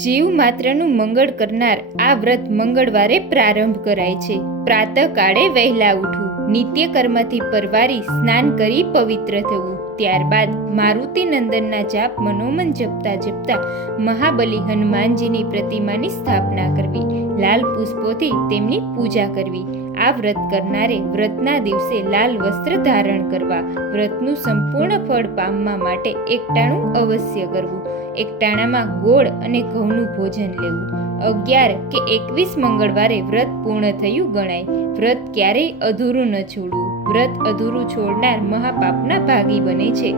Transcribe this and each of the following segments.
જીવ માત્રનું મંગળ કરનાર આ વ્રત મંગળવારે પ્રારંભ કરાય છે. પ્રાતઃકાળે વહેલા ઉઠવું, નિત્ય કર્મથી પરવારી સ્નાન કરી પવિત્ર થવું, ત્યારબાદ મારુતિ નંદનના જાપ મનોમન જપતા જપતા મહાબલી હનુમાનજીની પ્રતિમાની સ્થાપના કરવી, લાલ પુષ્પોથી તેમની પૂજા કરવી. આ વ્રત કરનારે વ્રતના દિવસે લાલ વસ્ત્ર ધારણ કરવા. વ્રતનું સંપૂર્ણ ફળ પામવા માટે એકટાણું અવશ્ય કરવું. એકટાણામાં ગોળ અને ઘઉંનું ભોજન લેવું. 11 કે 21 મંગળવારે વ્રત પૂર્ણ થયું ગણાય. વ્રત ક્યારેય અધૂરું ન છોડવું. વ્રત અધૂરું છોડનાર મહાપાપના ભાગી બને છે.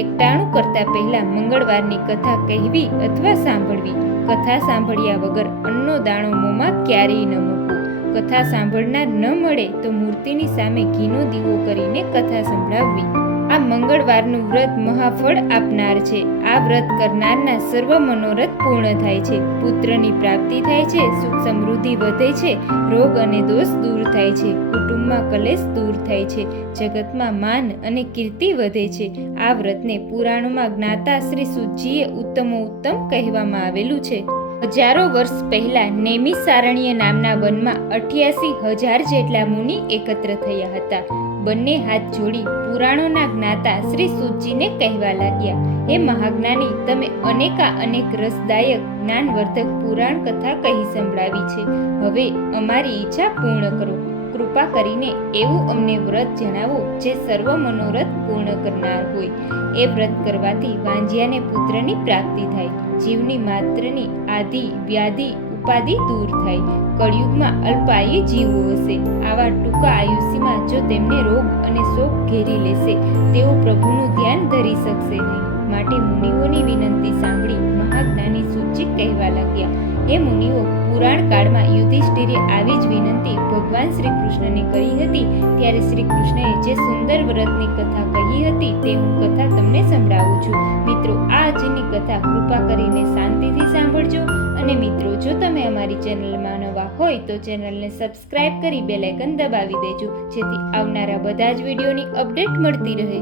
એકટાણું કરતા પહેલા મંગળવારની કથા કહેવી અથવા સાંભળવી. કથા સાંભળ્યા વગર અન્નનો દાણો મોંમાં ક્યારેય ન મૂકવો. કથા સાંભળનાર ન મળે તો મૂર્તિની સામે ઘીનો દીવો કરીને કથા સંભળાવવી. આ મંગળવારનું વ્રત મહાફળ આપનાર છે. આ વ્રત કરનારના સર્વ મનોરથ પૂર્ણ થાય છે. પુત્રની પ્રાપ્તિ થાય છે, સુખ સમૃદ્ધિ વધે છે, રોગ અને દોષ દૂર થાય છે, કુટુંબમાં કલેશ દૂર થાય છે, જગતમાં માન અને કીર્તિ વધે છે. આ વ્રતને પુરાણોમાં જ્ઞાતા શ્રી સુતજીએ ઉત્તમોત્તમ કહેવામાં આવેલું છે. હજારો વર્ષ પહેલા નૈમિષારણ્ય નામના વનમાં 88,000 જેટલા મુનિ એકત્ર થયા હતા. બંને હાથ જોડી પુરાણોના જ્ઞાતા શ્રી સુતજીને કહેવા લાગ્યા, હે મહાજ્ઞાની, તમે અનેક રસદાયક જ્ઞાનવર્ધક પુરાણ કથા કહી સંભળાવી છે. હવે અમારી ઈચ્છા પૂર્ણ કરો. કૃપા કરીને એવું અમને વ્રત જણાવો જે સર્વ મનોરથ પૂર્ણ કરનાર હોય. એ વ્રત કરવાથી વાંજ્યાને પુત્રની પ્રાપ્તિ થાય, જીવની માત્રની આદિ વ્યાધિ ઉપાધિ દૂર થાય, કળિયુગમાં અલ્પાયુ જીવો હશે. આવા ટૂંકા આયુષ્યમાં જો તેમને રોગ અને શોક ઘેરી લેશે, તેઓ પ્રભુનું ધ્યાન ધરી શકશે નહીં. માટે મુનિઓની વિનંતી સાંભળી મહાજ્ઞાની સુતજી કહેવા લાગ્યા, હે મુનિઓ, પુરાણ કાળમાં યુધિષ્ઠિરે આવી જ વિનંતી ભગવાન શ્રી કૃષ્ણને કરી હતી. ત્યારે શ્રી કૃષ્ણએ જે સુંદર વ્રતની કથા કહી હતી તે હું કથા તમને સંભળાવું છું. મિત્રો, આ આજની કથા કૃપા કરીને શાંતિથી સાંભળજો. અને મિત્રો, જો તમે અમારી ચેનલમાં નવા હોય તો ચેનલને સબસ્ક્રાઇબ કરી બેલ આઇકન દબાવી દેજો, જેથી આવનારા બધા જ વિડીયોની અપડેટ મળતી રહે.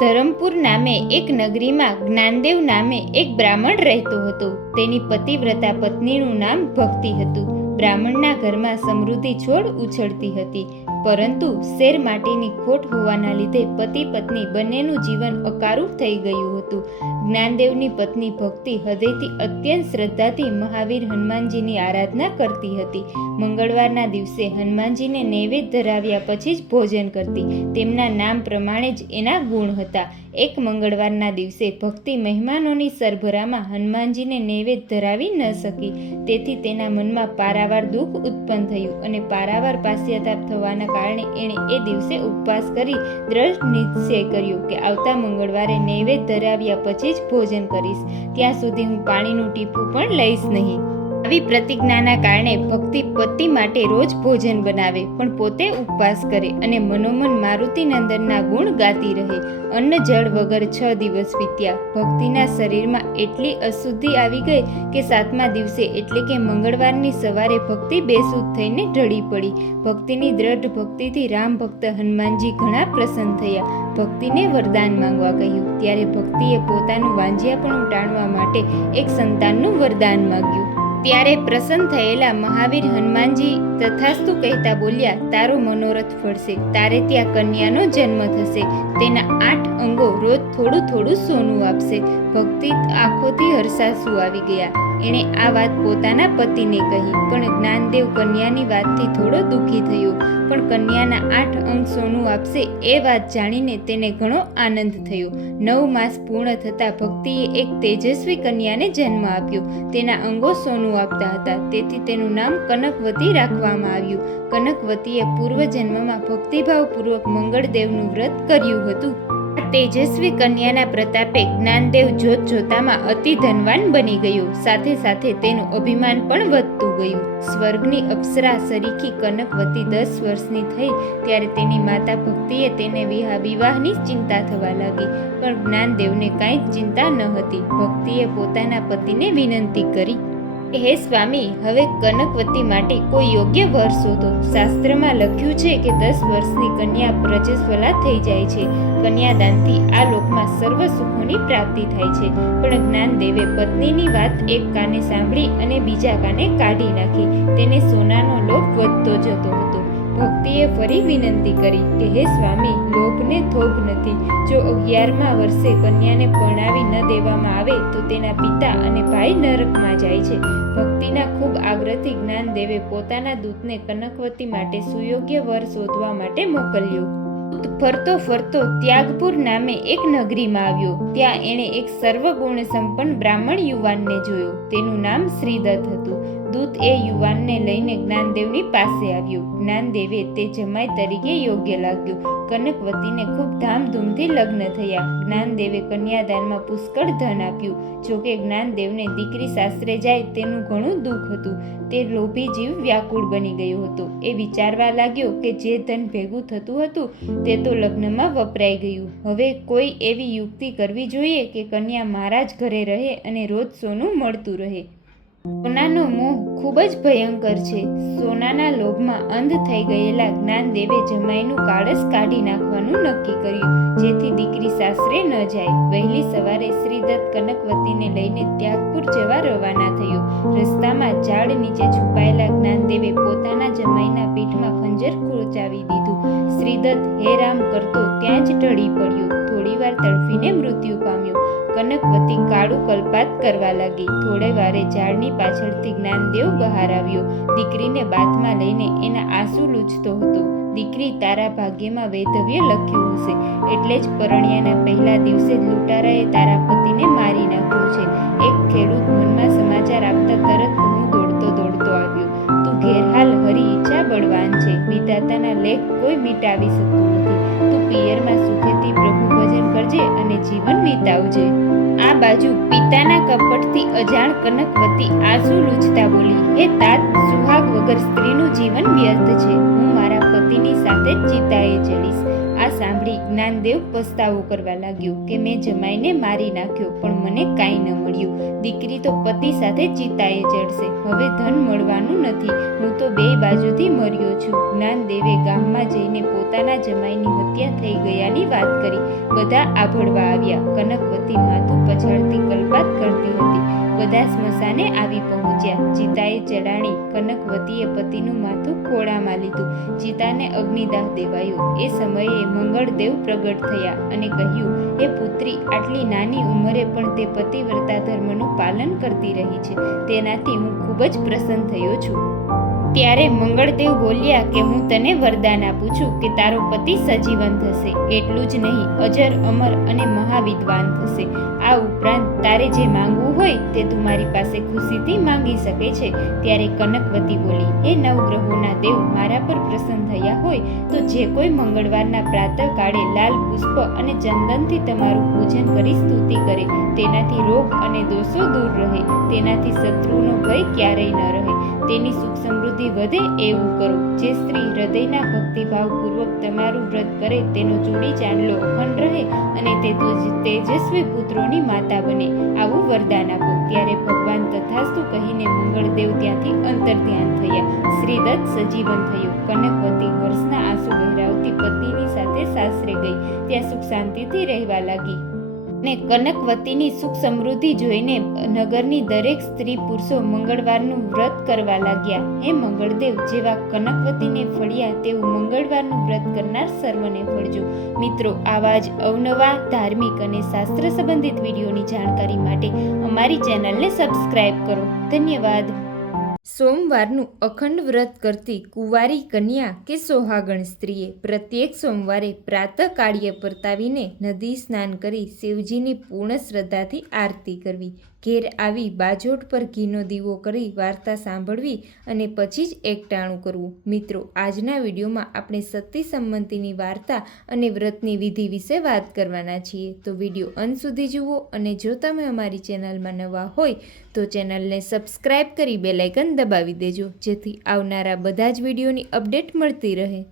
ધરમપુર નામે એક નગરીમાં જ્ઞાનદેવ નામે એક બ્રાહ્મણ રહેતો હતો. તેની પતિવ્રતા પત્નીનું નામ ભક્તિ હતું. બ્રાહ્મણના ઘરમાં સમૃદ્ધિ છોડ ઉછળતી હતી, પરંતુ શેર માટેની ખોટ હોવાના લીધે પતિ પત્ની બંનેનું જીવન અકારું થઈ ગયું હતું. જ્ઞાનદેવની પત્ની ભક્તિ હૃદયથી અત્યંત શ્રદ્ધાથી મહાવીર હનુમાનજીની આરાધના કરતી હતી. મંગળવારના દિવસે હનુમાનજીને નૈવેદ્ય ધરાવ્યા પછી જ ભોજન કરતી. તેમના નામ પ્રમાણે જ એના ગુણ હતા. એક મંગળવારના દિવસે ભક્તિ મહેમાનોની સરભરામાં હનુમાનજીને નૈવેદ્ય ધરાવી ન શકી. તેથી તેના મનમાં પારાવાર દુઃખ ઉત્પન્ન થયું અને પારાવાર પાશ્ચાતાપ થવાના કારણે એણે એ દિવસે ઉપવાસ કરી દ્રઢ નિશ્ચય કર્યો કે આવતા મંગળવારે નૈવેદ્ય ધરાવ્યા પછી જ ભોજન કરીશ. ત્યાં સુધી હું પાણીનું ટીપું પણ લઈશ નહીં. આવી પ્રતિજ્ઞાના કારણે ભક્તિ પતિ માટે રોજ ભોજન બનાવે, પણ પોતે ઉપવાસ કરે અને મનોમન મારુતિ નંદનના ગુણ ગાતી રહે. અન્ન જળ વગર 6 દિવસ વીત્યા. ભક્તિના શરીરમાં એટલી અશુદ્ધિ આવી ગઈ કે 7મા દિવસે એટલે કે મંગળવારની સવારે ભક્તિ બેસુધ થઈને ઢળી પડી. ભક્તિની દ્રઢ ભક્તિથી રામ ભક્ત હનુમાનજી ઘણા પ્રસન્ન થયા. ભક્તિને વરદાન માંગવા કહ્યું. ત્યારે ભક્તિએ પોતાનું વાંજિયાપણું ટાળવા માટે એક સંતાનનું વરદાન માંગ્યું. ત્યારે પ્રસન્ન થયેલા મહાવીર હનુમાનજી તથાસ્તુ કહેતા બોલ્યા, તારો મનોરથ ફળશે. તારે ત્યાં કન્યાનો જન્મ થશે. તેના 8 અંગો રોજ થોડું થોડું સોનું આપશે. ભક્તિ આંખોથી હર્ષાશ્રુ આવી ગયા. એણે આ વાત પોતાના પતિને કહી, પણ જ્ઞાનદેવ કન્યાની વાતથી થોડો દુઃખી થયો. પણ કન્યાના 8 અંગ સોનું આપશે એ વાત જાણીને તેને ઘણો આનંદ થયો. 9 માસ પૂર્ણ થતાં ભક્તિએ એક તેજસ્વી કન્યાને જન્મ આપ્યો. તેના અંગો સોનું આપતા હતા, તેથી તેનું નામ કનકવતી રાખવામાં આવ્યું. કનકવતીએ પૂર્વજન્મમાં ભક્તિભાવપૂર્વક મંગળદેવનું વ્રત કર્યું હતું. આ તેજસ્વી કન્યાના પ્રતાપે જ્ઞાનદેવ જોત જોતામાં અતિ ધનવાન બની ગયો. સાથે સાથે તેનું અભિમાન પણ વધતું ગયું. સ્વર્ગની અપ્સરા સરીખી કનકવતી 10 વર્ષની થઈ ત્યારે તેની માતા ભક્તિએ તેને વિવાહની ચિંતા થવા લાગી. પણ જ્ઞાનદેવને કાંઈ જ ચિંતા ન હતી. ભક્તિએ પોતાના પતિને વિનંતી કરી, હે સ્વામી, હવે કનકવતી માટે કોઈ યોગ્ય વર શોધો. શાસ્ત્રમાં લખ્યું છે કે 10 વર્ષની કન્યા પ્રજસ્વલા થઈ જાય છે. કન્યાદાનથી આ લોકમાં સર્વ સુખોની પ્રાપ્તિ થાય છે. પણ જ્ઞાનદેવે પત્નીની વાત એક કાને સાંભળી અને બીજા કાને કાઢી નાખી. તેને સોનાનો લોભ વધતો જતો હતો. ભક્તિએ ફરી વિનંતી કરી કે હે સ્વામી, લોભને થોભ નથી. જો 11મા વર્ષે કન્યાને પરણાવી ન દેવામાં આવે તો તેના પિતા અને ભાઈ નરકમાં જાય છે. ભક્તિના ખૂબ આગ્રહથી જ્ઞાનદેવે પોતાના દૂતને કનકવતી માટે સુયોગ્ય વર શોધવા માટે મોકલ્યો. ફરતો ફરતો ત્યાગપુર નામે એક નગરીમાં આવ્યો. ત્યાં એણે એક સર્વગુણ સંપન્ન બ્રાહ્મણ યુવાનને જોયો. તેનું નામ શ્રીદત્ત હતું. દૂત એ યુવાનને લઈને જ્ઞાનદેવની પાસે આવ્યો. જ્ઞાનદેવે તે જમાઈ તરીકે યોગ્ય લાગ્યો. કનકવતીને ખૂબ ધામધૂમથી લગ્ન થયા. જ્ઞાનદેવે કન્યાદાનમાં પુષ્કળ ધન આપ્યું. જોકે જ્ઞાનદેવને દીકરી સાસરે જાય તેનું ઘણું દુઃખ હતું. તે લોભી જીવ વ્યાકુળ બની ગયો હતો. એ વિચારવા લાગ્યો કે જે ધન ભેગું થતું હતું તે તો લગ્નમાં વપરાઈ ગયું. હવે કોઈ એવી યુક્તિ કરવી જોઈએ કે કન્યા મારા જ ઘરે રહે અને રોજ સોનું મળતું રહે. સોનાનો મોહ ખૂબ જ ભયંકર છે. સોનાના લોભમાં અંધ થઈ ગયેલા જ્ઞાનદેવે જમાઈનું કાળસ કાઢી નાખવાનું નક્કી કર્યું, જેથી દીકરી સાસરે ન જાય. વહેલી સવારે શ્રીદત્ત કનકવતીને લઈને ત્યાગપુર જવા રવાના થયો. રસ્તામાં ઝાડ નીચે છુપાયેલા જ્ઞાનદેવે પોતાના જમાઈના પીઠમાં ખંજર ખોચાવી દીધું. શ્રીદત્ત હે રામ કરતો ત્યાં જ ઢળી પડ્યો. થોડીવાર તડફીને મૃત્યુ પામ્યો. કનકવતી કાળું કલ્પાત કરવા લાગી. થોડે વારે ઝાડની પાછળથી જ્ઞાનદેવ બહાર આવ્યો. દીકરીને બાથમાં લઈને એના આંસુ લૂછતો હતો. દીકરી, તારા ભાગ્યમાં વૈધવ્ય લખ્યું હશે, એટલે જ પરણ્યાના પહેલા દિવસે જ લૂંટારાએ તારા પતિને મારી નાખ્યો છે. એક ખેડૂત મનમાં સમાચાર આપતા તરત હું દોડતો આવ્યો. તું ઘેરહાલ હરી ઈચ્છા બળવાન છે. વિધાતાના લેખ કોઈ મિટાવી શકતું નથી. તું પિયરમાં સુખેથી પ્રભુ ભજન કરજે અને જીવન વિતાવજે. આ બાજુ પિતાના કપટથી અજાણ કનકવતી આંસુ લૂછતા બોલી, હે તાત, સુહાગ વગર સ્ત્રીનું જીવન વ્યર્થ છે. હું મારા પતિની સાથે જ ચિતાએ ચડીશ. આ સાંભળી જ્ઞાનદેવ પસ્તાવો કરવા લાગ્યો કે મેં જમાઈને મારી નાખ્યો, પણ મને કાંઈ ન મળ્યું. દીકરી તો પતિ સાથે ચિતાએ ચડશે. હવે ધન મળવાનું નથી. હું તો બે બાજુથી મર્યો છું. જ્ઞાનદેવે ગામમાં જઈને પોતાના જમાઈની હત્યા થઈ ગયાની વાત કરી. બધા આભળવા આવ્યા. કનકવતી માથું પછાડતી કલ્પાત કરતી હતી. બધા સ્મશાને આવી પહોંચ્યા. ચિતાએ ચડાણી. કનકવતીએ પતિનું માથું ખોળામાં લીધું. ચિતાને અગ્નિદાહ દેવાયો. એ સમયે મંગળદેવ પ્રગટ થયા અને કહ્યું, હે પુત્રી, આટલી નાની ઉંમરે પણ તે પતિવ્રતા ધર્મનું પાલન કરતી રહી છે. તેનાથી હું ખૂબ જ પ્રસન્ન થયો છું. ત્યારે મંગળદેવ બોલ્યા કે હું તને વરદાન આપું છું કે તારો પતિ સજીવન થશે. એટલું જ નહીં, અજર, અમર અને મહાવિદ્વાન થશે. આ ઉપરાંત તારે જે માંગવું હોય તે તું મારી પાસે ખુશીથી માંગી શકે છે. ત્યારે કનકવતી બોલી, હે નવગ્રહોના દેવ, મારા પર પ્રસન્ન થયા હોય તો જે કોઈ મંગળવારના પ્રાતઃકાળે લાલ પુષ્પ અને ચંદનથી તમારું પૂજન કરી સ્તુતિ કરે, તેનાથી રોગ અને દોષો દૂર રહે, તેનાથી શત્રુનો ભય ક્યારેય ન રહે, તેની સુખ સમૃદ્ધિ વધે એવું કરો. જે સ્ત્રી હૃદયના ભક્તિભાવપૂર્વક તમારું વ્રત કરે તેનો ચૂડી ચાંદલો અખંડ રહે અને તે તેજસ્વી પુત્રોની માતા બને. આવું વરદાન આપો. ત્યારે ભગવાન તથાસ્તુ કહીને મંગળદેવ ત્યાંથી અંતર્ધ્યાન થયા. શ્રીદત્ત સજીવન થયો. કનકવતી હર્ષના આંસુ વહેરાવતી પતિની સાથે સાસરે ગઈ. ત્યાં સુખ શાંતિથી રહેવા લાગી. ને કનકવતીની સુખ સમૃદ્ધિ જોઈને નગરની દરેક સ્ત્રી પુરુષો મંગળવારનું વ્રત કરવા લાગ્યા. હે મંગળદેવ, જેવા કનકવતીને ફળ્યા તેવું મંગળવારનું વ્રત કરનાર સર્વને ફળજો. મિત્રો, આવા જ અવનવા ધાર્મિક અને શાસ્ત્ર સંબંધિત વિડીયોની જાણકારી માટે અમારી ચેનલને સબસ્ક્રાઇબ કરો. ધન્યવાદ. સોમવારનું અખંડ વ્રત કરતી કુંવારી કન્યા કે સોહાગણ સ્ત્રીએ પ્રત્યેક સોમવારે પ્રાતઃકાળીએ પરતાવીને નદી સ્નાન કરી શિવજીની પૂર્ણ શ્રદ્ધાથી આરતી કરવી. ઘેર આવી બાજોટ પર ઘીનો દીવો કરી વાર્તા સાંભળવી અને પછી જ એકટાણું કરવું. મિત્રો, આજના વિડીયોમાં આપણે સતી સંમતિની વાર્તા અને વ્રતની વિધિ વિશે વાત કરવાના છીએ. તો વિડીયો અંત સુધી જુઓ અને જો તમે અમારી ચેનલમાં નવા હોય તો ચેનલને સબસ્ક્રાઇબ કરી બેલ આઇકન દબાવી દેજો, જેથી આવનારા બધા જ વિડીયોની અપડેટ મળતી રહે.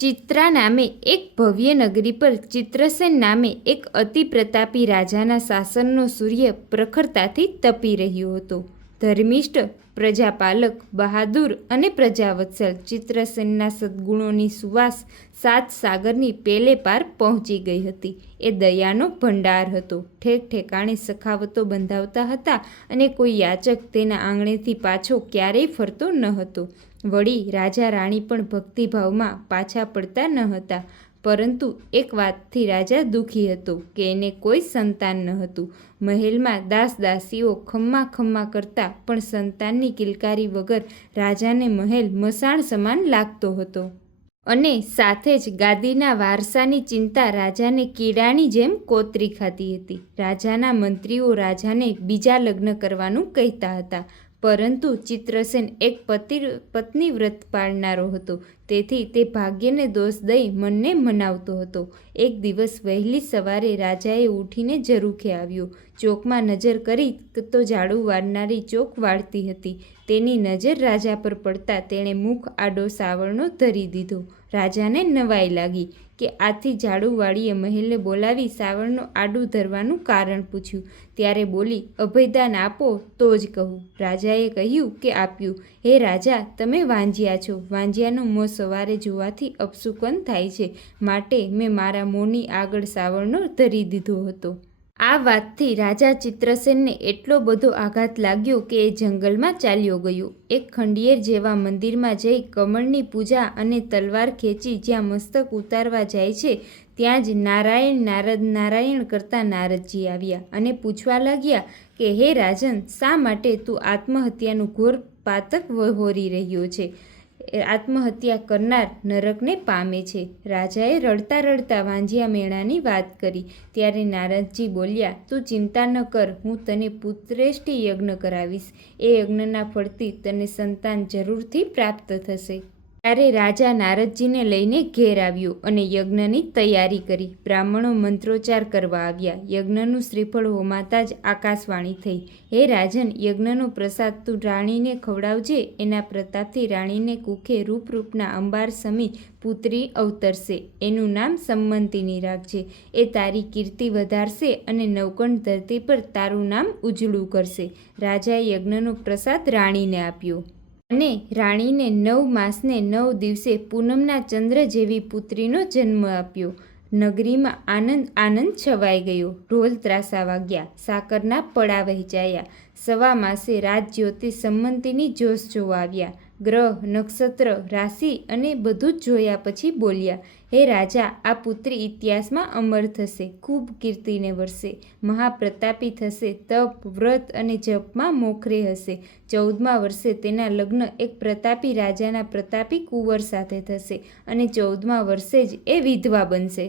ચિત્રા નામે એક ભવ્ય નગરી પર ચિત્રસેન નામે એક અતિ પ્રતાપી રાજાના શાસનનો સૂર્ય પ્રખરતાથી તપી રહ્યો હતો. ધર્મિષ્ઠ, પ્રજાપાલક, બહાદુર અને પ્રજાવત્સલ ચિત્રસેનના સદ્ગુણોની સુવાસ સાત સાગરની પેલે પાર પહોંચી ગઈ હતી. એ દયાનો ભંડાર હતો. ઠેક ઠેકાણે સખાવતો બંધાવતા હતા અને કોઈ યાચક તેના આંગણેથી પાછો ક્યારેય ફરતો ન હતો. વળી રાજા રાણી પણ ભક્તિભાવમાં પાછા પડતા ન હતા. પરંતુ એક વાતથી રાજા દુઃખી હતો કે એને કોઈ સંતાન ન હતું. મહેલમાં દાસ દાસીઓ ખમ્મા ખમ્મા કરતા પણ સંતાનની કિલકારી વગર રાજાને મહેલ મસાણ સમાન લાગતો હતો. અને સાથે જ ગાદીના વારસાની ચિંતા રાજાને કીડાની જેમ કોતરી ખાતી હતી. રાજાના મંત્રીઓ રાજાને બીજા લગ્ન કરવાનું કહેતા હતા. પરંતુ ચિત્રસેન એક પત્ની વ્રત પાળનારો હતો. તેથી તે ભાગ્યને દોષ દઈ મનને મનાવતો હતો. એક દિવસ વહેલી સવારે રાજાએ ઉઠીને ઝરૂખે આવ્યો. ચોકમાં નજર કરી તો ઝાડુ વાળનારી ચોક વાળતી હતી. તેની નજર રાજા પર પડતા તેણે મુખ આડો સાવરણો ધરી દીધો. રાજાને નવાઈ લાગી કે આથી ઝાડુવાળીએ મહેલને બોલાવી સાવરણો આડું ધરવાનું કારણ પૂછ્યું. ત્યારે બોલી, અભયદાન આપો તો જ કહું. રાજાએ કહ્યું કે આપ્યું. હે રાજા, તમે વાંજ્યા છો. વાંજ્યાનું મોં સવારે જોવાથી અપશુકન થાય છે. માટે મેં મારા મોંની આગળ સાવરણો ધરી દીધો હતો. આ વાતથી રાજા ચિત્રસેનને એટલો બધો આઘાત લાગ્યો કે એ જંગલમાં ચાલ્યો ગયો. એક ખંડિયેર જેવા મંદિરમાં જઈ કમળની પૂજા અને તલવાર ખેંચી જ્યાં મસ્તક ઉતારવા જાય છે ત્યાં જ નારાયણ નારદ નારાયણ કરતા નારદજી આવ્યા અને પૂછવા લાગ્યા કે હે રાજન, શા માટે તું આત્મહત્યાનું ઘોર પાતક વહોરી રહ્યો છે? આત્મહત્યા કરનાર નરકને પામે છે. રાજાએ રડતા રડતા વાંજિયા મેળાની વાત કરી. ત્યારે નારદજી બોલ્યા, તું ચિંતા ન કર, હું તને પુત્રેષ્ટિ યજ્ઞ કરાવીશ. એ યજ્ઞના ફળથી તને સંતાન જરૂરથી પ્રાપ્ત થશે. ત્યારે રાજા નારદજીને લઈને ઘેર આવ્યો અને યજ્ઞની તૈયારી કરી. બ્રાહ્મણો મંત્રોચ્ચાર કરવા આવ્યા. યજ્ઞનું શ્રીફળ હોમાતા જ આકાશવાણી થઈ, હે રાજન, યજ્ઞનો પ્રસાદ તું રાણીને ખવડાવજે. એના પ્રતાપથી રાણીને કુખે રૂપના અંબાર સમી પુત્રી અવતરશે. એનું નામ સંમંતિની રાખજે. એ તારી કીર્તિ વધારશે અને નવકણ ધરતી પર તારું નામ ઉજળું કરશે. રાજાએ યજ્ઞનો પ્રસાદ રાણીને આપ્યો અને રાણીને 9 માસને 9 દિવસે પૂનમના ચંદ્ર જેવી પુત્રીનો જન્મ આપ્યો. નગરીમાં આનંદ આનંદ છવાઈ ગયો. ઢોલ ત્રાસા વાગ્યા, સાકરના પડા વહેંચાયા. 1.25 માસે રાત જ્યોતિ સંમંતિની જોશ જોવા આવ્યા. ગ્રહ, નક્ષત્ર, રાશિ અને બધું જ જોયા પછી બોલ્યા, હે રાજા, આ પુત્રી ઇતિહાસમાં અમર થશે, ખૂબ કીર્તિને વરસે, મહાપ્રતાપી થશે, તપ, વ્રત અને જપમાં મોખરે હશે. 14મા વર્ષે તેના લગ્ન એક પ્રતાપી રાજાના પ્રતાપી કુંવર સાથે થશે અને 14મા વર્ષે જ એ વિધવા બનશે.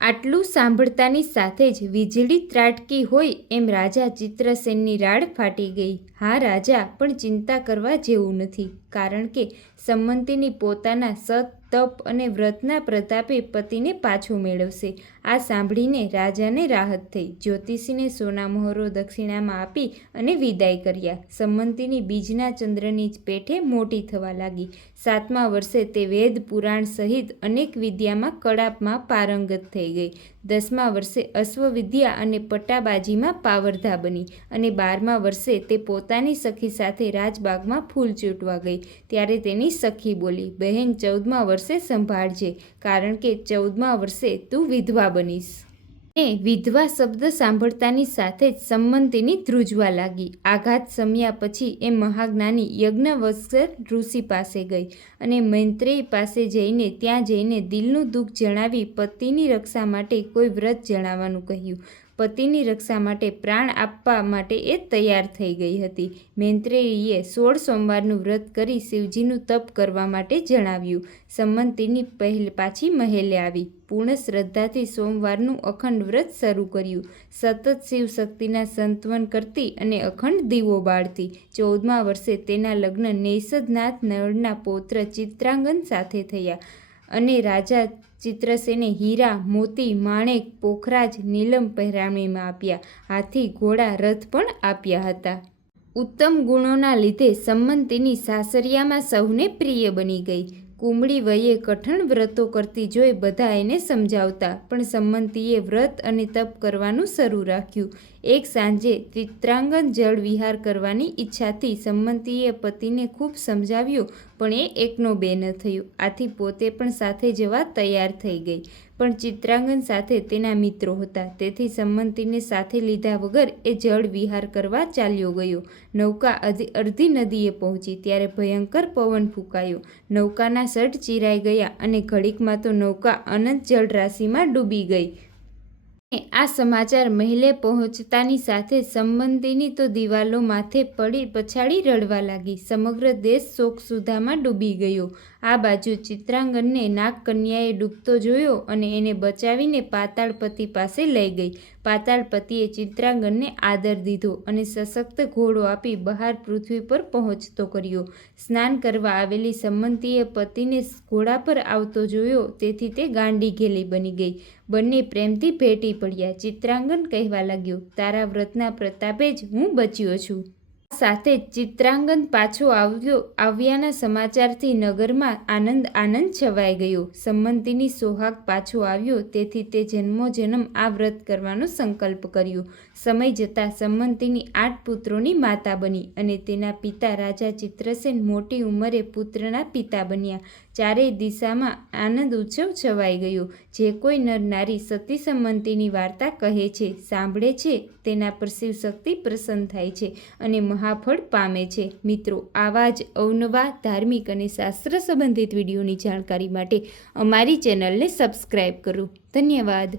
આટલું સાંભળતાની સાથે જ વીજળી ત્રાટકી હોય એમ રાજા ચિત્રસેનની રાડ ફાટી ગઈ. હા રાજા, પણ ચિંતા કરવા જેવું નથી, કારણ કે સંમંતિની પોતાના સત, તપ અને વ્રતના પ્રતાપે પતિને પાછો મેળવશે. આ સાંભળીને રાજાને રાહત થઈ. જ્યોતિષીને સોના મહોરો દક્ષિણામાં આપી અને વિદાય કર્યા. સંમંતિની બીજના ચંદ્રની પેઠે મોટી થવા લાગી. 7મા વર્ષે તે વેદ પુરાણ સહિત અનેક વિદ્યામાં કળાપમાં પારંગત થઈ ગઈ. 10મા વર્ષે અશ્વવિદ્યા અને પટ્ટાબાજીમાં પાવરધા બની અને 12મા વર્ષે તે પોતાની સખી સાથે રાજબાગમાં ફૂલ ચૂંટવા ગઈ. ત્યારે તેની સખી બોલી, બહેન, 14મા વર્ષે સંભાળજે, કારણ કે 14મા વર્ષે તું વિધવા બનીશ. ને વિધવા શબ્દ સાંભળતાની સાથે જ સંમંતિની ધ્રુજવા લાગી. આઘાત સમ્યા પછી એ મહાજ્ઞાની યજ્ઞવત્સર ઋષિ પાસે ગઈ અને મૈત્રેય પાસે જઈને ત્યાં જઈને દિલનું દુઃખ જણાવી પતિની રક્ષા માટે કોઈ વ્રત જણાવવાનું કહ્યું. પતિની રક્ષા માટે પ્રાણ આપવા માટે એ તૈયાર થઈ ગઈ હતી. મૈત્રેયીએ 16 સોમવારનું વ્રત કરી શિવજીનું તપ કરવા માટે જણાવ્યું. સંમંતિની પાછી મહેલે આવી. પૂર્ણ શ્રદ્ધાથી સોમવારનું અખંડ વ્રત શરૂ કર્યું. સતત શિવશક્તિના સંતવન કરતી અને અખંડ દીવો બાળતી. 14મા વર્ષે તેના લગ્ન નૈષધનાથ નળના પૌત્ર ચિત્રાંગન સાથે થયા અને રાજા ચિત્રસેને હીરા, મોતી, માણેક, પોખરાજ, નીલમ પહેરામણીમાં આપ્યા. હાથી, ઘોડા, રથ પણ આપ્યા હતા. ઉત્તમ ગુણોના લીધે સંમંતિની સાસરિયામાં સૌને પ્રિય બની ગઈ. કુમળી વયે કઠણ વ્રતો કરતી જોઈ બધા એને સમજાવતા, પણ સંમતિએ વ્રત અને તપ કરવાનું શરૂ રાખ્યું. એક સાંજે ચિત્રાંગન જળ વિહાર કરવાની ઈચ્છાથી સંમતિએ પતિને ખૂબ સમજાવ્યો, પણ એ એકનો બે ન થયો. આથી પોતે પણ સાથે જવા તૈયાર થઈ ગઈ. પણ ચિત્રાંગન સાથે તેના મિત્રો હતા, તેથી સંમતિને સાથે લીધા વગર એ જળ વિહાર કરવા ચાલ્યો ગયો. નૌકા અડધી નદીએ પહોંચી ત્યારે ભયંકર પવન ફૂંકાયો. નૌકાના સઢ ચીરાઈ ગયા અને ઘડીકમાં તો નૌકા અનંત જળરાશિમાં ડૂબી ગઈ. આ સમાચાર મહેલે પહોંચતાની સાથે સંબંધીની તો દિવાલો માથે પડી પછાડી રડવા લાગી. સમગ્ર દેશ શોકસુધામાં ડૂબી ગયો. આ બાજુ ચિત્રાંગનને નાગકન્યાએ ડૂબતો જોયો અને એને બચાવીને પાતાળપતિ પાસે લઈ ગઈ. પાતાળપતિએ ચિત્રાંગનને આદર દીધો અને સશક્ત ઘોડો આપી બહાર પૃથ્વી પર પહોંચતો કર્યો. સ્નાન કરવા આવેલી સંમતિએ પતિને ઘોડા પર આવતો જોયો, તેથી તે ગાંડી ઘેલી બની ગઈ. બંને પ્રેમથી ભેટી પડ્યા. ચિત્રાંગન કહેવા લાગ્યો, તારા વ્રતના પ્રતાપે જ હું બચ્યો છું. સાથે જ ચિત્રાંગન પાછો આવ્યાના સમાચારથી નગરમાં આનંદ છવાઈ ગયો. સંમતિની સોહાગ પાછો આવ્યો, તેથી તે જન્મોજન્મ આ વ્રત કરવાનો સંકલ્પ કર્યો. સમય જતાં સંમતિની 8 પુત્રોની માતા બની અને તેના પિતા રાજા ચિત્રસેન મોટી ઉંમરે પુત્રના પિતા બન્યા. ચારેય દિશામાં આનંદ ઉત્સવ છવાઈ ગયો. જે કોઈ નર નારી સતી સંમતિની વાર્તા કહે છે, સાંભળે છે, તેના પર શિવશક્તિ પ્રસન્ન થાય છે અને મહાફળ પામે છે. મિત્રો, આવા જ અવનવા ધાર્મિક અને શાસ્ત્ર સંબંધિત વિડીયોની જાણકારી માટે અમારી ચેનલને સબસ્ક્રાઈબ કરો. ધન્યવાદ.